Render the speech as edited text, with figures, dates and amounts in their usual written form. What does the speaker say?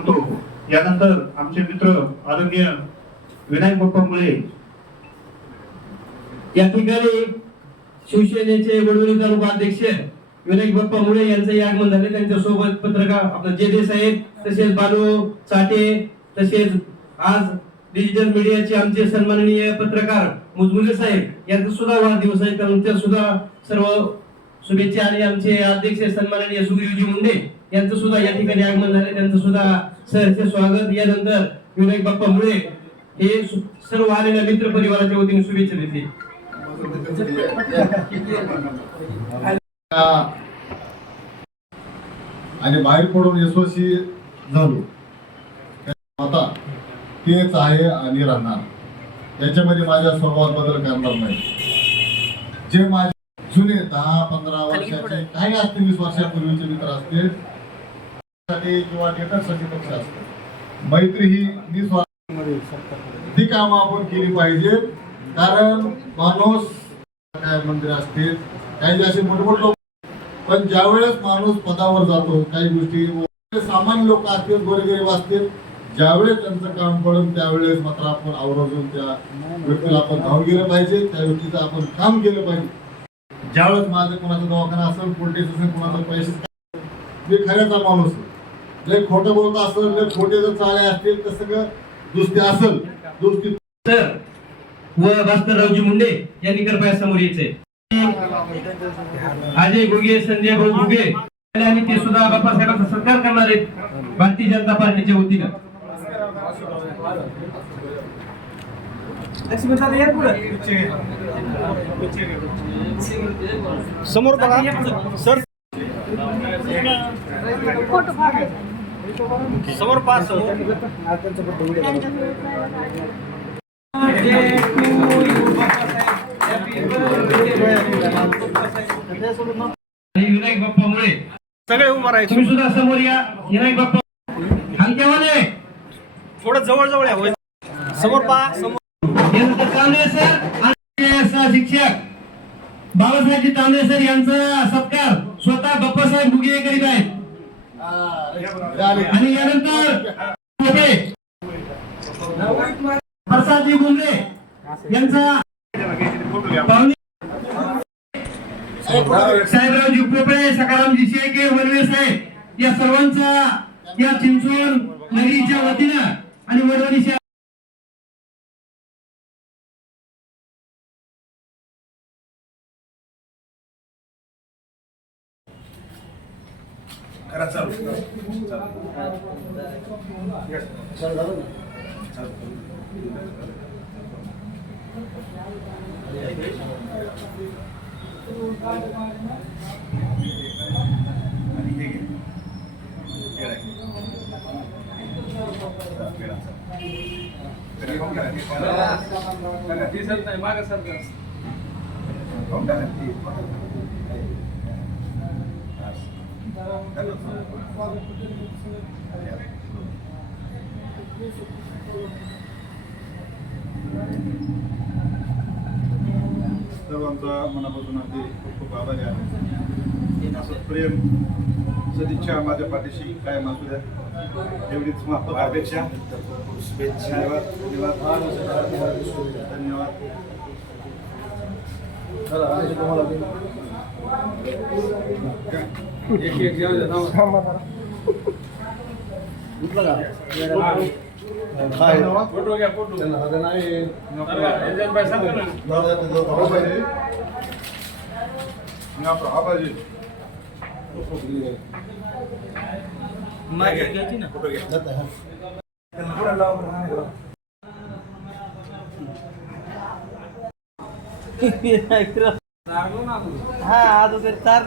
सांगतो. यानंतर आमचे मित्र आदरणीय विनायक बाप्पा मुळे या ठिकाणी शिवसेनेचे वडवणी तालुका अध्यक्ष विनायक बाप्पा मुळे यांचे आगमन झाले. त्यांच्या सोबत पत्रकार आपले जेदे साहेब, तसेच बालू चाटे, तसेच आज डिजिटल मीडियाचे आमचे सन्माननीय पत्रकार मुजमुले साहेब यांचा सुद्धा वाढदिवस आहे. त्यांच्या सुद्धा सर्व शुभेच्छा. आणि आमचे अध्यक्ष सन्माननीय सुग्रीवजी मुंडे यांचं सुद्धा या ठिकाणी आगमन झाले. त्यांचं सुद्धा सहर्ष स्वागत. यानंतर विनायक बाप्पा मुळे हे सर्व आलेल्या मित्र परिवाराच्या वतीने शुभेच्छा देते. आणि बाहेर पडून यशस्वी झालो आता तेच आहे आणि राहणार. त्याच्यामध्ये माझ्या स्वभावात बदल करणार नाही. जे माझे जुने 10-15 वर्षाचे काही असतील 20 वर्षापूर्वीचे मित्र असतील किंवा डेटासाठी पक्ष असतील, मैत्री ही निस्वार्थ ती कामं आपण केली पाहिजे. कारण माणूस काय मंदिर असतील काही असे मोठमोठे लोक, पण ज्यावेळेस माणूस पदावर जातो काही गोष्टी सामान्य लोक असतील गोरगरीब असतील, ज्यावेळेस त्यांचं काम पडेल त्यावेळेस मात्र आपण आवर्जून त्या व्यक्तीला आपण धावून गेलं पाहिजे, त्या व्यक्तीचं आपण काम केलं पाहिजे. ज्यावेळेस माझं कोणाचा दवाखाना असेल, पोलिटिक्स असेल, कोणाचा पैसे, मी खऱ्याचा माणूस आहे. जे खोटं बोलत असेल, जे खोटे जर चाळे असतील तर सगळं दुसरी असेल दुसरी सर व भास्कररावजी मुंडे यांनी कृपया समोर यायचे. अजय घुगे, संजय भाऊ घुगे आणि ते सुद्धा बाप्पासाहेबांचा सत्कार करणार आहेत भारतीय जनता पार्टीच्या वतीनं. समोर बघा सर, समोर पाच विनायक बाप्पा मुळे सगळे उभा राहायचे. तुम्ही सुद्धा समोर या. विनायक बाप्पा हलक्यावाले थोडं जवळ जवळ या. समोर पहा. समोर तांबे सर आणि शिक्षक बाबासाहेब तांबे सर यांचा सत्कार स्वतः बाप्पासाहेब घुगे करीत आहेत. आणि यानंतर प्रसादजी गुंडे यांचा साहेबरावजी पोपळे, सकारामजी शेळके, वनवे साहेब या सर्वांचा या चिंचवड नगरीच्या वतीनं आणि वडवणीच्या सर्वांचा मनापासून अगदी खूप खूप आभारी आहे. असं प्रेम सदिच्छा माझ्या पाठीशी कायम असू द्या एवढीच महत्त्वाची अपेक्षा. धन्यवाद धन्यवाद. फोटो घ्या. फोटो आबाजी हा अगोदर चार